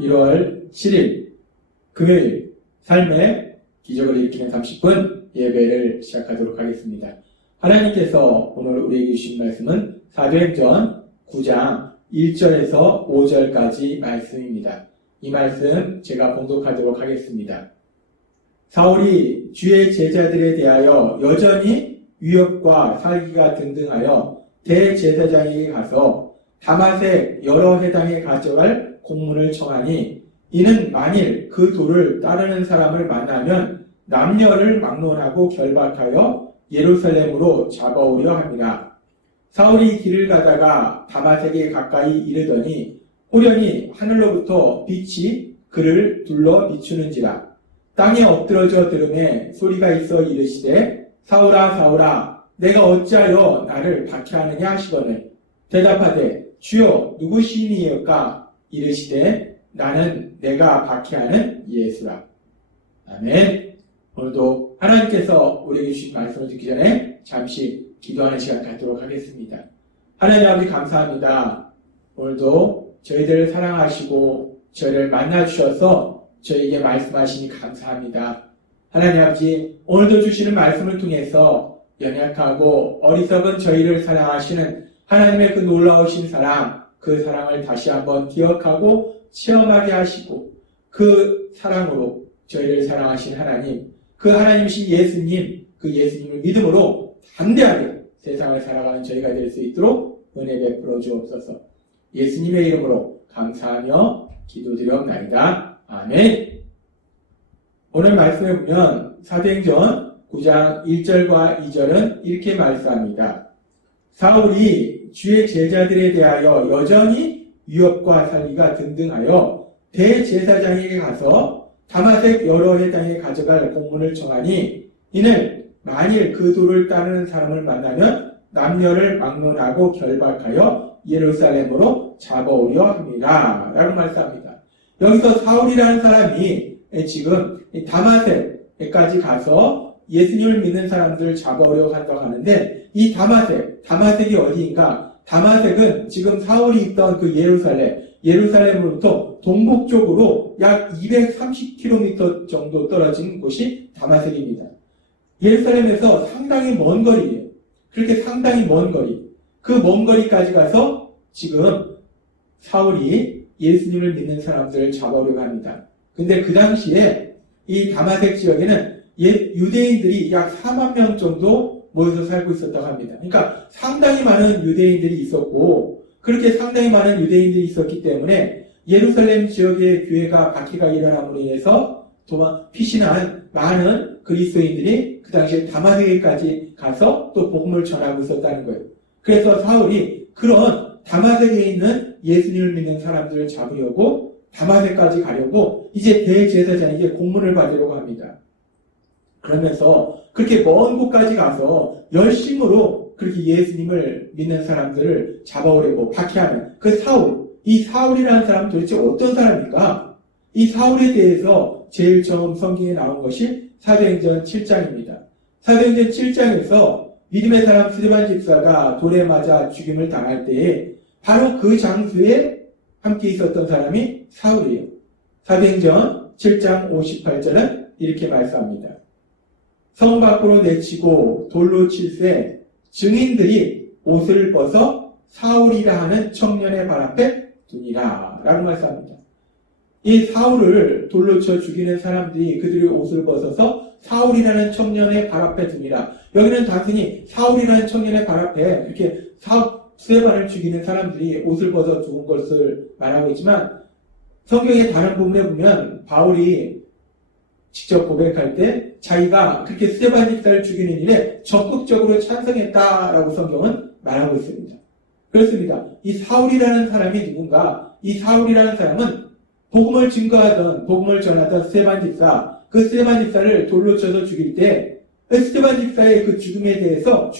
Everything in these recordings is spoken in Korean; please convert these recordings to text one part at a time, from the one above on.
1월 7일 금요일 삶의 기적을 일으키는 30분 예배를 시작하도록 하겠습니다. 하나님께서 오늘 우리에게 주신 말씀은 사도행전 9장 1절에서 5절까지 말씀입니다. 이 말씀 제가 봉독하도록 하겠습니다. 사울이 주의 제자들에 대하여 여전히 위협과 살기가 등등하여 대제사장에게 가서 다맛의 여러 회당에 가져갈 공문을 청하니 이는 만일 그 도를 따르는 사람을 만나면 남녀를 막론하고 결박하여 예루살렘으로 잡아오려 합니다. 사울이 길을 가다가 다맛에게 가까이 이르더니 호련히 하늘로부터 빛이 그를 둘러 비추는지라. 땅에 엎드러져 들음에 소리가 있어 이르시되 사울아 사울아 내가 어찌하여 나를 박해하느냐 하시거늘 대답하되 주여 누구시니이까 이르시되 나는 내가 박해하는 예수라. 아멘. 오늘도 하나님께서 우리에게 주신 말씀을 듣기 전에 잠시 기도하는 시간 갖도록 하겠습니다. 하나님 아버지 감사합니다. 오늘도 저희들을 사랑하시고 저희를 만나주셔서 저희에게 말씀하시니 감사합니다. 하나님 아버지 오늘도 주시는 말씀을 통해서 연약하고 어리석은 저희를 사랑하시는 하나님의 그 놀라우신 사랑, 그 사랑을 다시 한번 기억하고 체험하게 하시고 그 사랑으로 저희를 사랑하신 하나님, 그 하나님이신 예수님, 그 예수님을 믿음으로 담대하게 세상을 살아가는 저희가 될 수 있도록 은혜 베풀어 주옵소서. 예수님의 이름으로 감사하며 기도드리옵나이다. 아멘. 오늘 말씀에 보면 사도행전 9장 1절과 2절은 이렇게 말씀합니다. 사울이 주의 제자들에 대하여 여전히 위협과 살기가 등등하여 대제사장에게 가서 다맛의 여러 회당에 가져갈 공문을 청하니 이는 만일 그 도를 따르는 사람을 만나면 남녀를 막론하고 결박하여 예루살렘으로 잡아오려 합니다. 라고 말씀합니다. 여기서 사울이라는 사람이 지금 다마섹까지 가서 예수님을 믿는 사람들을 잡아오려고 한다고 하는데 이 다마섹이 어디인가? 다마섹은 지금 사울이 있던 그 예루살렘으로부터 동북쪽으로 약 230km 정도 떨어진 곳이 다마섹입니다. 예루살렘에서 상당히 먼 거리예요. 그렇게 상당히 먼 거리. 그 먼 거리까지 가서 지금 사울이 예수님을 믿는 사람들을 잡아오려고 합니다. 근데 그 당시에 이 다마섹 지역에는 유대인들이 약 4만 명 정도 모여서 살고 있었다고 합니다. 그러니까 상당히 많은 유대인들이 있었고 그렇게 상당히 많은 유대인들이 있었기 때문에 예루살렘 지역의 교회가 박해가 일어남으로 인해서 피신한 많은 그리스도인들이 그 당시에 다마섹까지 가서 또 복음을 전하고 있었다는 거예요. 그래서 사울이 그런 다마섹에 있는 예수님을 믿는 사람들을 잡으려고 다마섹까지 가려고 이제 대제사장에게 공문을 받으려고 합니다. 그러면서 그렇게 먼 곳까지 가서 열심으로 그렇게 예수님을 믿는 사람들을 잡아오려고 박해하는 그 사울, 이 사울이라는 사람은 도대체 어떤 사람입니까? 이 사울에 대해서 제일 처음 성경에 나온 것이 사도행전 7장입니다. 사도행전 7장에서 믿음의 사람 스데반 집사가 돌에 맞아 죽임을 당할 때에 바로 그 장소에 함께 있었던 사람이 사울이에요. 사도행전 7장 58절은 이렇게 말씀합니다. 성 밖으로 내치고 돌로 칠세 증인들이 옷을 벗어 사울이라 하는 청년의 발 앞에 두니라 라고 말씀합니다. 이 사울을 돌로 쳐 죽이는 사람들이 그들의 옷을 벗어서 사울이라는 청년의 발 앞에 두니라. 여기는 단순히 사울이라는 청년의 발 앞에 이렇게 스데반을 죽이는 사람들이 옷을 벗어 죽은 것을 말하고 있지만 성경의 다른 부분에 보면 바울이 직접 고백할 때 자기가 그렇게 스데반 집사를 죽이는 일에 적극적으로 찬성했다라고 성경은 말하고 있습니다. 그렇습니다. 이 사울이라는 사람이 누군가? 이 사울이라는 사람은 복음을 증거하던, 복음을 전하던 스데반 집사, 그 스데반 집사를 돌로 쳐서 죽일 때 스데반 집사의 그 죽임에 대해서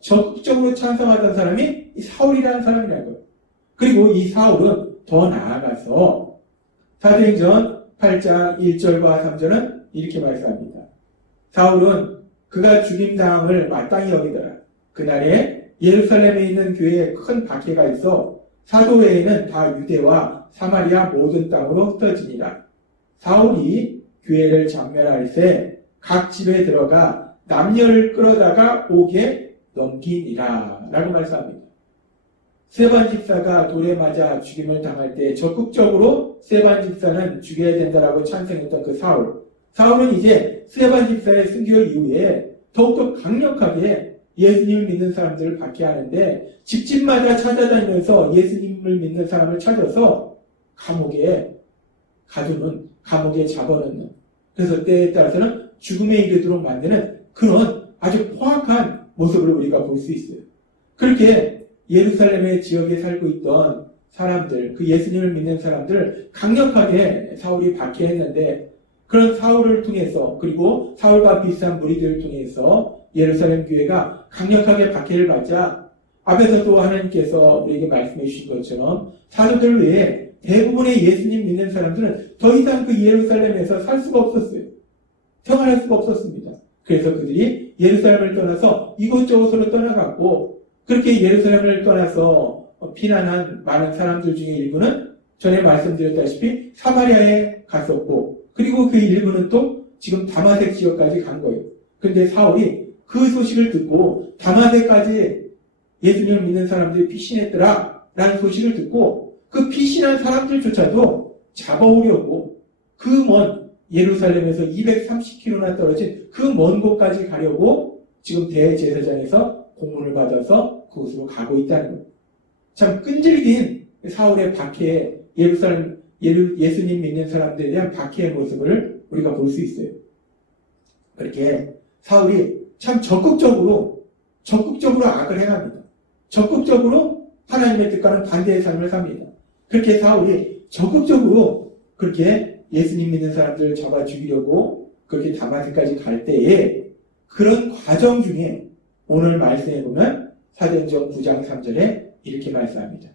적극적으로 찬성하던 사람이 이 사울이라는 사람이라는 거예요. 그리고 이 사울은 더 나아가서 사도행전 8장 1절과 3절은 이렇게 말씀합니다. 사울은 그가 죽임당함을 마땅히 여기더라. 그날에 예루살렘에 있는 교회에 큰 박해가 있어 사도 외에는 다 유대와 사마리아 모든 땅으로 흩어지니라. 사울이 교회를 전멸할 때 각 집에 들어가 남녀를 끌어다가 옥에 넘기니라 라고 말씀합니다. 스데반 집사가 돌에 맞아 죽임을 당할 때 적극적으로 스데반 집사는 죽여야 된다라고 찬성했던 그 사울은 이제 스데반 집사의 순교 이후에 더욱더 강력하게 예수님을 믿는 사람들을 박해하는데 집집마다 찾아다니면서 예수님을 믿는 사람을 찾아서 감옥에 가두는, 감옥에 잡아넣는, 그래서 때에 따라서는 죽음에 이르도록 만드는 그런 아주 포악한 모습을 우리가 볼 수 있어요. 그렇게 예루살렘의 지역에 살고 있던 사람들, 그 예수님을 믿는 사람들을 강력하게 사울이 박해했는데 그런 사울을 통해서, 그리고 사울과 비슷한 무리들을 통해서 예루살렘 교회가 강력하게 박해를 받자 앞에서도 하나님께서 우리에게 말씀해 주신 것처럼 사도들 외에 대부분의 예수님 믿는 사람들은 더 이상 그 예루살렘에서 살 수가 없었어요. 생활할 수가 없었습니다. 그래서 그들이 예루살렘을 떠나서 이곳저곳으로 떠나갔고, 그렇게 예루살렘을 떠나서 피난한 많은 사람들 중에 일부는 전에 말씀드렸다시피 사마리아에 갔었고, 그리고 그 일부는 또 지금 다마섹 지역까지 간 거예요. 그런데 사울이 그 소식을 듣고 다마섹까지 예수님을 믿는 사람들이 피신했더라 라는 소식을 듣고 그 피신한 사람들조차도 잡아오려고 그 먼 예루살렘에서 230km나 떨어진 그 먼 곳까지 가려고 지금 대제사장에서 공문을 받아서 그곳으로 가고 있다는 거예요. 참 끈질긴 사울의 박해에 예수님 믿는 사람들에 대한 박해의 모습을 우리가 볼 수 있어요. 그렇게 사울이 참 적극적으로 악을 행합니다. 적극적으로 하나님의 뜻과는 반대의 삶을 삽니다. 그렇게 사울이 적극적으로 그렇게 예수님 믿는 사람들을 잡아 죽이려고 그렇게 다마스까지 갈 때에 그런 과정 중에 오늘 말씀해 보면 사도행전 9장 3절에 이렇게 말씀합니다.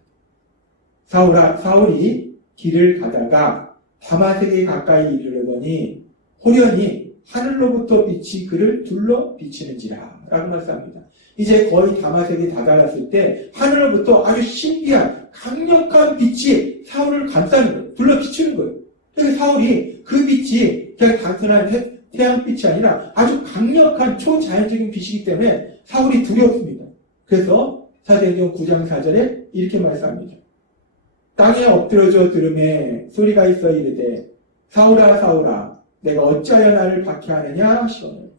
사울이 길을 가다가 다마섹에 가까이 이르려더니 호련히 하늘로부터 빛이 그를 둘러 비치는지라 라고 말씀합니다. 이제 거의 다마섹에 다다랐을 때 하늘로부터 아주 신비한 강력한 빛이 사울을 감싸는 거예요. 둘러 비추는 거예요. 그래서 사울이 그 빛이 그냥 단순한 태양빛이 아니라 아주 강력한 초자연적인 빛이기 때문에 사울이 두렵습니다. 그래서 사도행전 9장 4절에 이렇게 말씀합니다. 땅에 엎드려져 들음에 소리가 있어 이르되 사울아 사울아 내가 어찌하여 나를 박해하느냐 하시오니.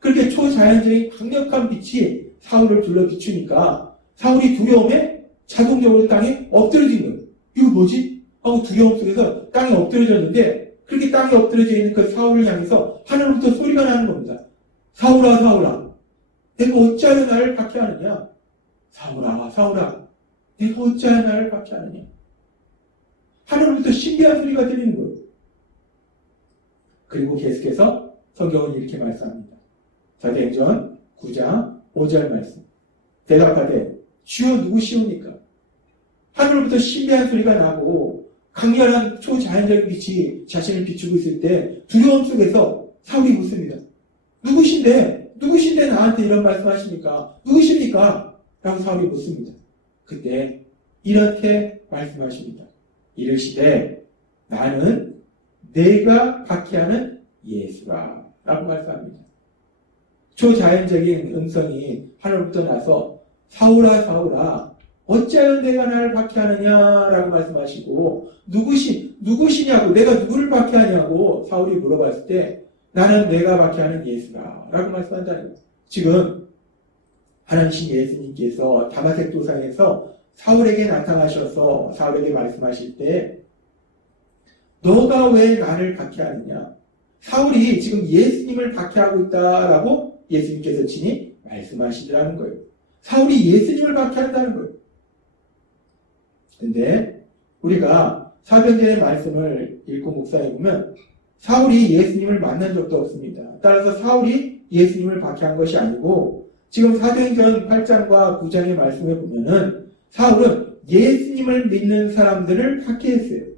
그렇게 초자연적인 강력한 빛이 사울을 둘러 비추니까 사울이 두려움에 자동적으로 땅에 엎드려진 거예요. 이거 뭐지? 하고 두려움 속에서 땅에 엎드려졌는데 그렇게 땅에 엎드려져 있는 그 사울을 향해서 하늘로부터 소리가 나는 겁니다. 사울아 사울아 내가 어찌하여 나를 박해하느냐. 사울아 사울아 내가 어찌하여 나를 박해하느냐. 하늘로부터 신비한 소리가 들리는 거예요. 그리고 계속해서 성경은 이렇게 말씀합니다. 사도행전 9장 5절 말씀. 대답하되 주여 누구시옵니까? 하늘로부터 신비한 소리가 나고 강렬한 초자연적인 빛이 자신을 비추고 있을 때 두려움 속에서 사울이 묻습니다. 누구신데 나한테 이런 말씀하십니까? 누구십니까? 라고 사울이 묻습니다. 그때 이렇게 말씀하십니다. 이르시되 나는 내가 박해하는 예수라 라고 말씀합니다. 초자연적인 음성이 하늘부터 나서 사울아 사울아 어찌하여 내가 나를 박해하느냐라고 말씀하시고 누구시냐고 내가 누구를 박해하냐고 사울이 물어봤을 때 나는 내가 박해하는 예수라 라고 말씀한다는 거예요. 지금 하나님 예수님께서 다마섹 도상에서 사울에게 나타나셔서 사울에게 말씀하실 때 너가 왜 나를 박해하느냐. 사울이 지금 예수님을 박해하고 있다라고 예수님께서 친히 말씀하시더라는 거예요. 사울이 예수님을 박해한다는 거예요. 근데 우리가 사도행전의 말씀을 읽고 묵상해보면 사울이 예수님을 만난 적도 없습니다. 따라서 사울이 예수님을 박해한 것이 아니고 지금 사도행전 8장과 9장의 말씀을 보면은 사울은 예수님을 믿는 사람들을 박해했어요.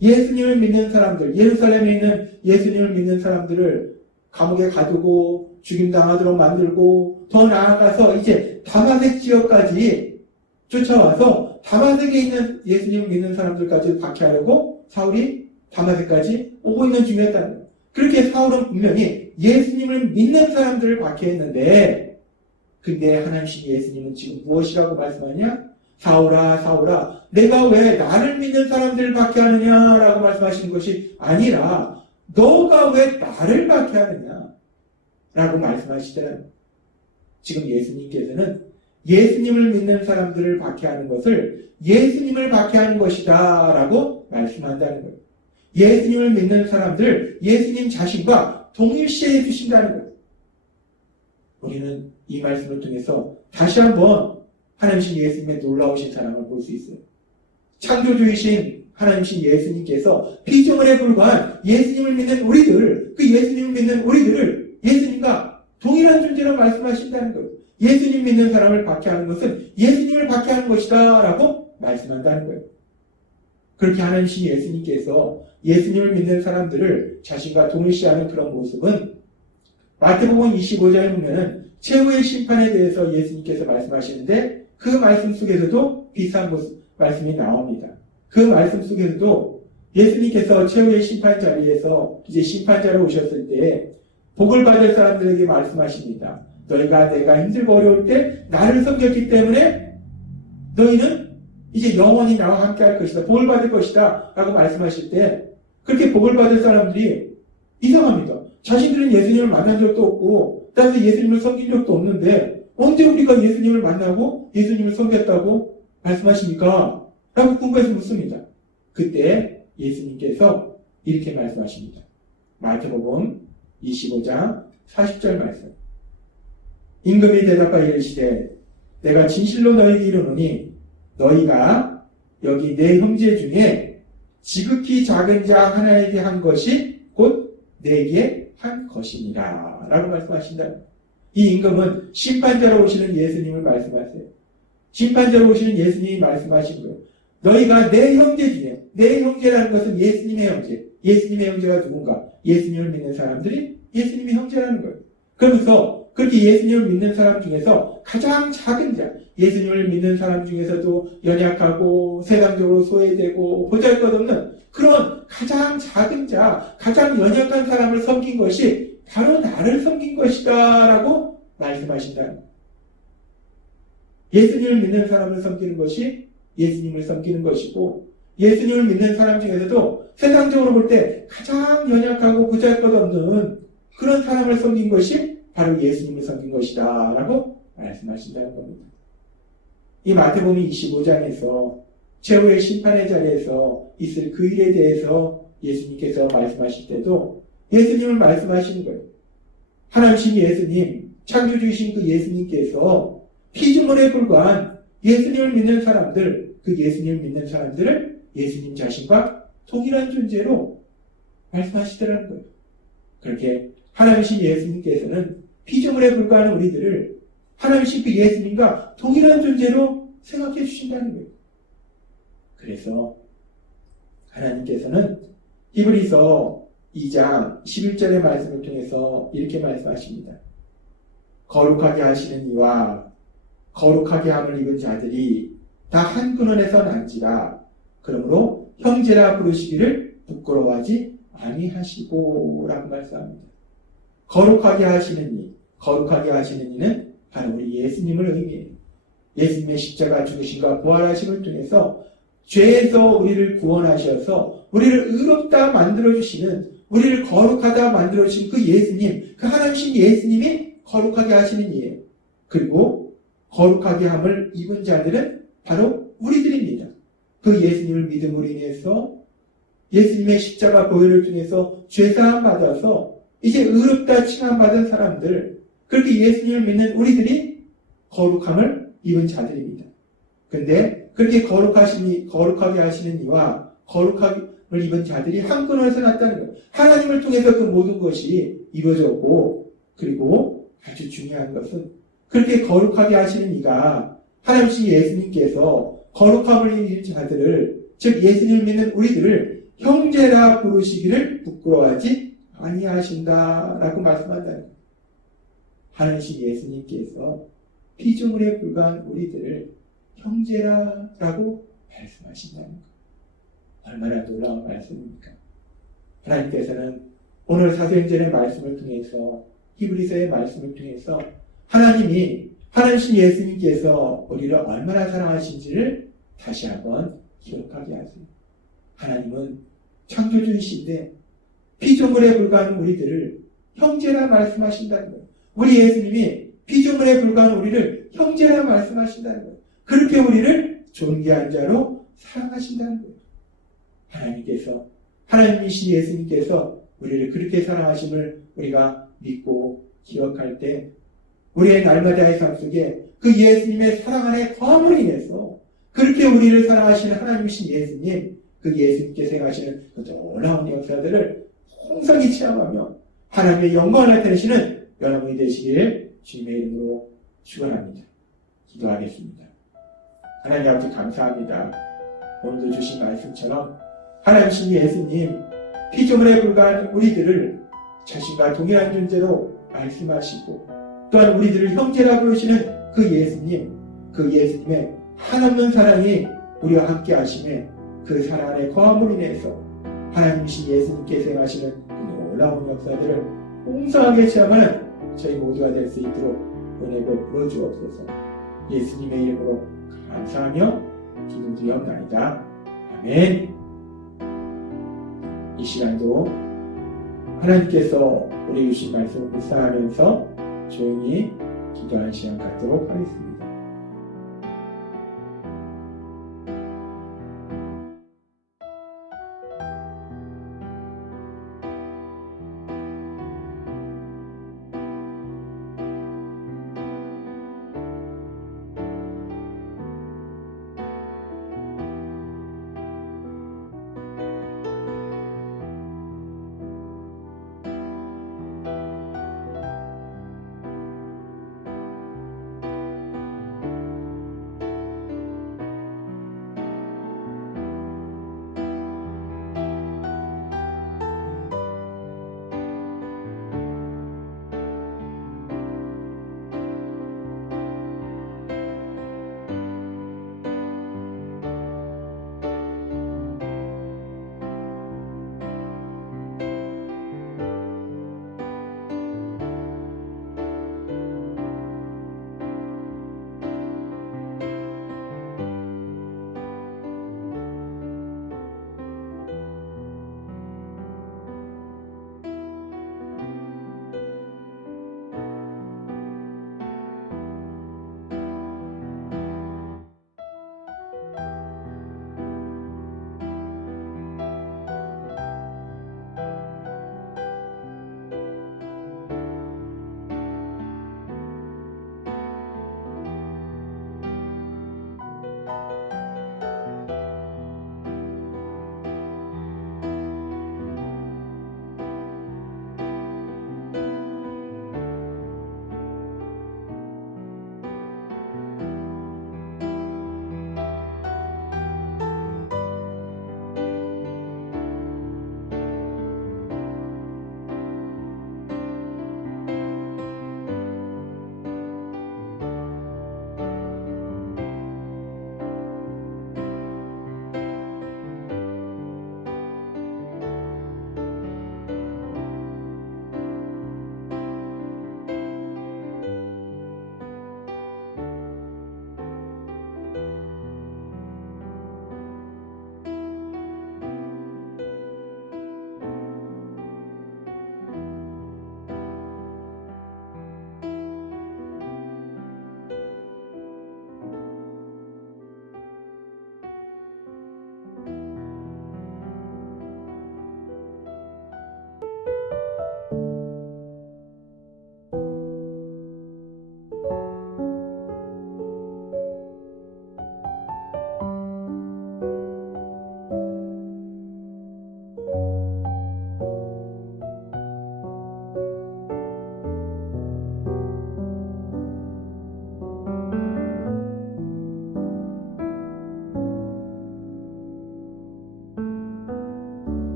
예수님을 믿는 사람들, 예루살렘에 있는 예수님을 믿는 사람들을 감옥에 가두고 죽임당하도록 만들고 더 나아가서 이제 다마섹 지역까지 쫓아와서 다마섹에 있는 예수님을 믿는 사람들까지 박해하려고 사울이 다마섹까지 오고 있는 중이었다는 거예요. 그렇게 사울은 분명히 예수님을 믿는 사람들을 박해했는데, 근데 하나님신 예수님은 지금 무엇이라고 말씀하냐? 사울아, 사울아, 내가 왜 나를 믿는 사람들을 박해하느냐라고 말씀하시는 것이 아니라 너가 왜 나를 박해하느냐 라고 말씀하시더라고요. 지금 예수님께서는 예수님을 믿는 사람들을 박해하는 것을 예수님을 박해하는 것이다 라고 말씀한다는 거예요. 예수님을 믿는 사람들을 예수님 자신과 동일시해 주신다는 거예요. 우리는 이 말씀을 통해서 다시 한번 하나님신 예수님의 놀라우신 사랑을 볼 수 있어요. 창조주이신 하나님신 예수님께서 피조물에 불과한 예수님을 믿는 우리들, 그 예수님을 믿는 우리들을 예수님과 동일한 존재로 말씀하신다는 거예요. 예수님 믿는 사람을 박해하는 것은 예수님을 박해하는 것이다 라고 말씀한다는 거예요. 그렇게 하나님신 예수님께서 예수님을 믿는 사람들을 자신과 동일시하는 그런 모습은 마태복음 25장에 보면 최후의 심판에 대해서 예수님께서 말씀하시는데 그 말씀 속에서도 비슷한 말씀이 나옵니다. 그 말씀 속에서도 예수님께서 최후의 심판 자리에서 이제 심판자로 오셨을 때 복을 받을 사람들에게 말씀하십니다. 너희가 내가 힘들고 어려울 때 나를 섬겼기 때문에 너희는 이제 영원히 나와 함께 할 것이다. 복을 받을 것이다. 라고 말씀하실 때 그렇게 복을 받을 사람들이 이상합니다. 자신들은 예수님을 만난 적도 없고 따라서 예수님을 섬긴 적도 없는데 언제 우리가 예수님을 만나고 예수님을 섬겼다고 말씀하십니까? 라고 궁금해서 묻습니다. 그때 예수님께서 이렇게 말씀하십니다. 마태복음 25장 40절 말씀. 임금이 대답하여 이르시되 내가 진실로 너희에게 이르노니 너희가 여기 내 형제 중에 지극히 작은 자 하나에게 한 것이 곧 내게 한 것이니라 라고 말씀하신다. 이 임금은 심판자로 오시는 예수님을 말씀하세요. 심판자로 오시는 예수님이 말씀하신 거예요. 너희가 내 형제 중에, 내 형제라는 것은 예수님의 형제. 예수님의 형제가 누군가? 예수님을 믿는 사람들이 예수님의 형제라는 거예요. 그러면서 그렇게 예수님을 믿는 사람 중에서 가장 작은 자, 예수님을 믿는 사람 중에서도 연약하고 세상적으로 소외되고 보잘것없는 그런 가장 작은 자, 가장 연약한 사람을 섬긴 것이 바로 나를 섬긴 것이다 라고 말씀하신다. 예수님을 믿는 사람을 섬기는 것이 예수님을 섬기는 것이고 예수님을 믿는 사람 중에서도 세상적으로 볼 때 가장 연약하고 보잘것없는 그런 사람을 섬긴 것이 바로 예수님을 섬긴 것이다 라고 말씀하신다는 겁니다. 이 마태복음 25장에서 최후의 심판의 자리에서 있을 그 일에 대해서 예수님께서 말씀하실 때도 예수님을 말씀하시는 거예요. 하나님신 예수님, 창조주이신 그 예수님께서 피조물에 불과한 예수님을 믿는 사람들, 그 예수님을 믿는 사람들을 예수님 자신과 동일한 존재로 말씀하시더라는 거예요. 그렇게 하나님신 예수님께서는 피조물에 불과한 우리들을 하나님신 그 예수님과 동일한 존재로 생각해 주신다는 거예요. 그래서 하나님께서는 히브리서 2장 11절의 말씀을 통해서 이렇게 말씀하십니다. 거룩하게 하시는 이와 거룩하게 함을 입은 자들이 다 한 근원에서 난지라. 그러므로 형제라 부르시기를 부끄러워하지 아니하시고 라고 말씀합니다. 거룩하게 하시는 이, 거룩하게 하시는 이는 바로 우리 예수님을 의미해요. 예수님의 십자가 죽으심과 부활하심을 통해서 죄에서 우리를 구원하셔서 우리를 의롭다 만들어주시는, 우리를 거룩하다 만들어주신 그 예수님, 그 하나님신 예수님이 거룩하게 하시는 이예요. 그리고 거룩하게 함을 입은 자들은 바로 우리들입니다. 그 예수님을 믿음으로 인해서 예수님의 십자가 보혈을 통해서 죄사함 받아서 이제 의롭다 칭함받은 사람들, 그렇게 예수님을 믿는 우리들이 거룩함을 입은 자들입니다. 근데 그렇게 거룩하게 하시는 이와 거룩함을 입은 자들이 한 근원에서 났다는 거예요. 하나님을 통해서 그 모든 것이 이루어졌고, 그리고 아주 중요한 것은 그렇게 거룩하게 하시는 이가 하나님신 예수님께서 거룩함을 입은 자들을, 즉 예수님을 믿는 우리들을 형제라 부르시기를 부끄러워하지 아니하신다라고 말씀한다는 거예요. 하나님신 예수님께서 피조물에 불과한 우리들을 형제라라고 말씀하신다는 것. 얼마나 놀라운 말씀입니까? 하나님께서는 오늘 사도행전의 말씀을 통해서, 히브리서의 말씀을 통해서 하나님신 예수님께서 우리를 얼마나 사랑하신지를 다시 한번 기억하게 하세요. 하나님은 창조주이신데 피조물에 불과한 우리들을 형제라 말씀하신다는 거예요. 우리 예수님이 피조물에 불과한 우리를 형제라 말씀하신다는 거예요. 그렇게 우리를 존귀한 자로 사랑하신다는 거예요. 하나님이신 예수님께서 우리를 그렇게 사랑하심을 우리가 믿고 기억할 때 우리의 날마다의 삶 속에 그 예수님의 사랑 안에 거함으로 인해서 그렇게 우리를 사랑하시는 하나님이신 예수님, 그 예수님께서 행하시는 그 놀라운 역사들을 홍성히 체험하며 하나님의 영광을 나타내시는 여러분이 되시길 주님의 이름으로 축원합니다. 기도하겠습니다. 하나님 아버지 감사합니다. 오늘도 주신 말씀처럼 하나님이신 예수님, 피조물에 불과한 우리들을 자신과 동일한 존재로 말씀하시고 또한 우리들을 형제라고 부르시는 그 예수님의 한없는 사랑이 우리와 함께 하심에 그 사랑 안에 거함으로 인해서 하나님이신 예수님께서 행하시는 놀라운 역사들을 홍성하게 체험하는 저희 모두가 될 수 있도록 은혜를 부어주옵소서. 예수님의 이름으로 감사하며 기도드리옵나이다. 아멘. 이 시간도 하나님께서 우리 주신 말씀을 묵상하면서 조용히 기도하는 시간 갖도록 하겠습니다.